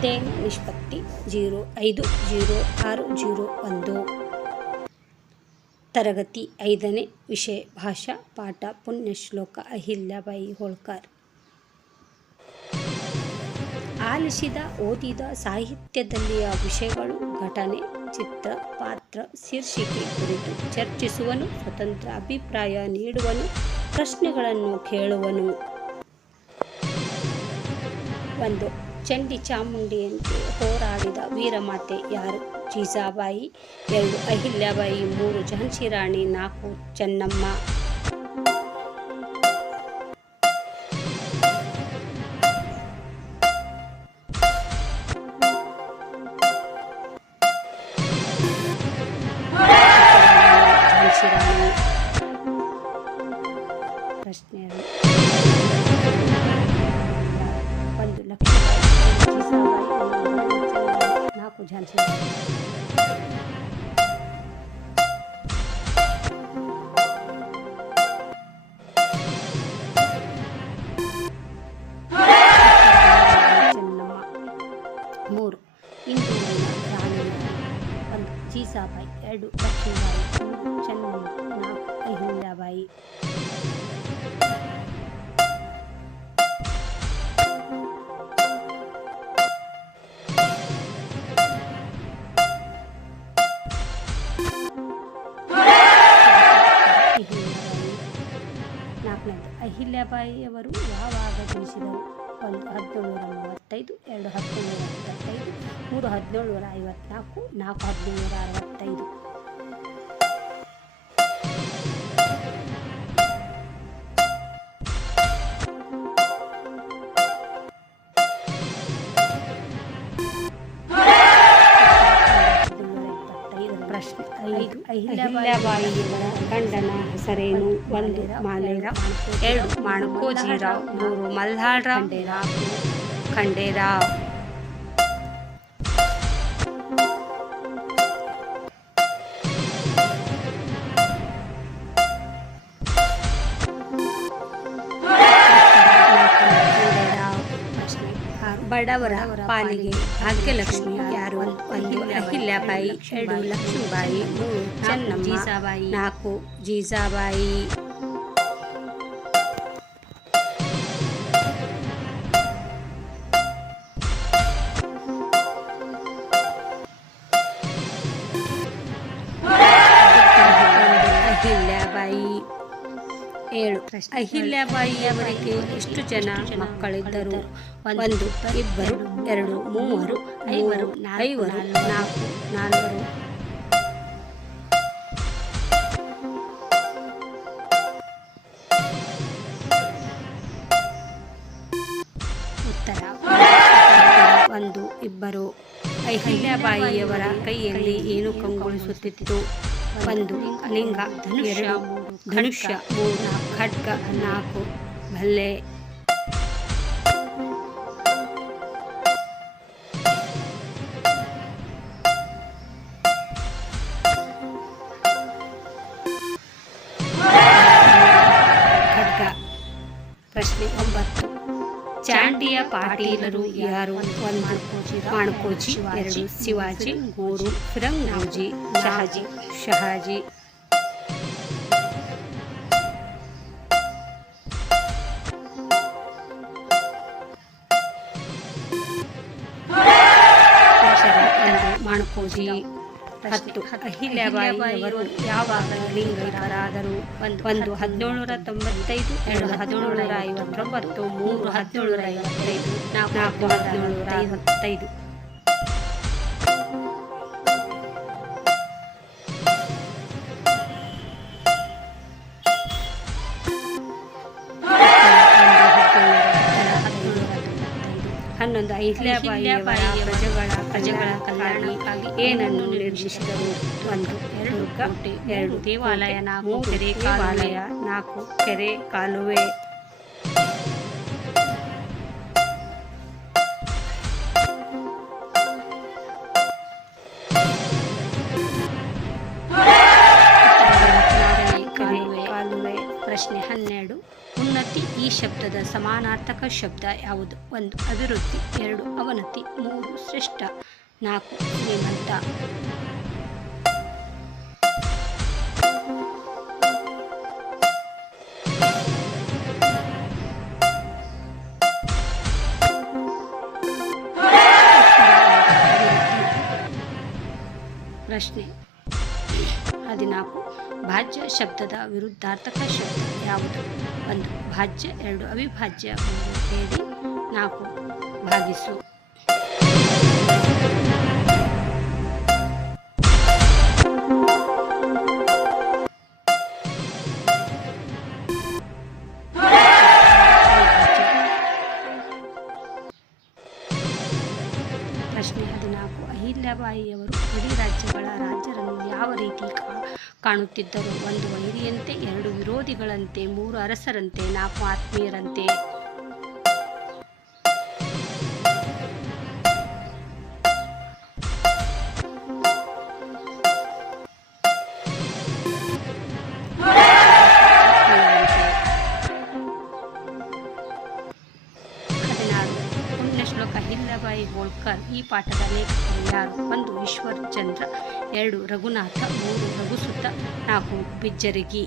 ಅಧ್ಯಯನ ನಿಷ್ಪತ್ತಿ 050601. ತರಗತಿ 5ನೇ ವಿಷಯ ಭಾಷಾ ಪಾಠ ಪುಣ್ಯಶ್ಲೋಕ ಅಹಿಲ್ಯಾಬಾಯಿ ಹೋಳ್ಕರ್. ಆಲಿಸಿದ ಓದಿದ ಸಾಹಿತ್ಯದಲ್ಲಿಯ ವಿಷಯಗಳು, ಘಟನೆ, ಚಿತ್ರ, ಪಾತ್ರ, ಶೀರ್ಷಿಕೆ ಕುರಿತು ಚರ್ಚಿಸುವನು. ಸ್ವತಂತ್ರ ಅಭಿಪ್ರಾಯ ನೀಡುವನು. ಪ್ರಶ್ನೆಗಳನ್ನು ಕೇಳುವನು. 1. ಚಂಡಿ ಚಾಮುಂಡಿಯಂತೆ ಹೋರಾಡಿದ ವೀರಮಾತೆ ಯಾರು? ಜೀಜಾಬಾಯಿ. 2. ಅಹಿಲ್ಯಾಬಾಯಿ. 3. ಝಾನ್ಸಿ ರಾಣಿ. 4. ಚೆನ್ನಮ್ಮ. ಝಾನ್ಸಿ ರಾಣಿ. ಪ್ರಶ್ನೆ 1. ಲಕ್ಷ್ಮೀಬಾಯಿ. 4. ಝಾನ್ಸಿ ರಾಣಿ. ಚೆನ್ನಮ್ಮ. 3. ಇಂದೂರಿನ ರಾಣಿ ಯಾರು? 1. ಜೀಜಾಬಾಯಿ. 2. ಲಕ್ಷ್ಮೀಬಾಯಿ. 3. ಚೆನ್ನಮ್ಮ. 4. ಅಹಿಲ್ಯಾಬಾಯಿ. ಅಹಿಲ್ಯಾಬಾಯಿಯವರು ಯಾವಾಗ ಜನಿಸಿದರು? 1. 1735. 2. 1775. 3. 1754. 4. 1765. ಪ್ರಶ್ನೆ 5. ಅಹಿಲ್ಯಾಬಾಯಿಯವರ ಗಂಡನ ಹೆಸರೇನು? 1. ಮಾಲೇರಾವ್. 2. ಮಾಣಕೋಜಿರಾವ್. 3. ಮಲ್ಹಾರ್ರಾವ್. 4. ಖಂಡೇರಾವ್. ಬಡವರ ಪಾಲಿಗೆ ಭಾಗ್ಯಲಕ್ಷ್ಮಿ ಯಾರು? 1. ಅಹಿಲ್ಯಾಬಾಯಿ. 2. ಲಕ್ಷ್ಮೀಬಾಯಿ. 3. ಚೆನ್ನಮ್ಮ. 4. ಜೀಜಾಬಾಯಿ. ಅಹಿಲ್ಯಾಬಾಯಿ. 7. ಅಹಿಲ್ಯಾಬಾಯಿಯವರಿಗೆ ಎಷ್ಟು ಜನ ಮಕ್ಕಳಿದ್ದರು? 1. 2. 2. 3. 5. 4. 4. ಉತ್ತರ 1. 2. ಅಹಿಲ್ಯಾಬಾಯಿಯವರ ಕೈಯಲ್ಲಿ ಏನು ಕಂಗೊಳಿಸುತ್ತಿತ್ತು? 1. ಲಿಂಗ. 2. ಧನುಷ್ಯ. 3. ಖಡ್ಗ. 4. ಭಲ್ಲೆ. ಖಡ್ಗ. ಪ್ರಶ್ನೆ 9. ಚಾಂಡಿಯ ಪಾಟೀಲರು ಯಾರು? 1. ಮಾಣಕೋಜಿ. 2. ಶಿವಾಜಿ. 3. ಫಿರಂಗೋಜಿ. ಶಹಾಜಿ. ಮಾಣಕೋಜಿ. 10. ಅಹಿಲ್ಯಾಬಾಯಿಯವರು ಯಾವಾಗ ಲಿಂಗೈಕ್ಯರಾದರು? 1. 1795. 2. 1759. 3. 1755. 4. 1755. ಅಹಿಲ್ಯಾಬಾಯಿಯವರ ಪ್ರಜೆಗಳ ಕಲ್ಯಾಣಕ್ಕಾಗಿ ಏನನ್ನು ನಿರ್ಮಿಸಿದರು? 1. 2 ಕೋಟೆ. 2 ದೇವಾಲಯ. 4 ಕೆರೆ ಕಾಲುವೆ. 4 ಕೆರೆ ಕಾಲುವೆ. ಪ್ರಶ್ನೆ 12. ಉನ್ನತಿ ಈ ಶಬ್ದದ ಸಮಾನಾರ್ಥಕ ಶಬ್ದ ಯಾವುದು? 1 ಅಭಿವೃದ್ಧಿ, 2 ಅವನತಿ, 3 ಶ್ರೇಷ್ಠ, 4 ಶ್ರೀಮಂತ. ಪ್ರಶ್ನೆ 14 ಭಾಜ್ಯ ಶಬ್ದದ ವಿರುದ್ಧಾರ್ಥಕ ಶಬ್ದ ಯಾವುದು? 1 ಭಾಜ್ಯ, 2 ಅವಿಭಾಜ್ಯ, 3 ಹೇಳಿ, 4 ಭಾಗಿಸು. ಪ್ರಶ್ನೆ 14 ಅಹಿಲ್ಯಾಬಾಯಿಯವರು ಗಡಿ ರಾಜ್ಯಗಳ ರಾಜರನ್ನು ಯಾವ ರೀತಿ ಕಾಣುತ್ತಿದ್ದರು? 1 ವೈರಿಯಂತೆ, 2 ವಿರೋಧಿಗಳಂತೆ, 3 ಅರಸರಂತೆ, 4 ಆತ್ಮೀಯರಂತೆ. ಪುಣ್ಯಶ್ಲೋಕ ಅಹಿಲ್ಯಾಬಾಯಿ ಹೋಳ್ಕರ್ ಈ ಪಾಠದ ಲೇಖಕರು ಯಾರು? 1 ಈಶ್ವರ್ ಚಂದ್ರ, 2 ರಘುನಾಥ, 3 ರಘುಸುತ, 4 ಬಿಜ್ಜರಗಿ.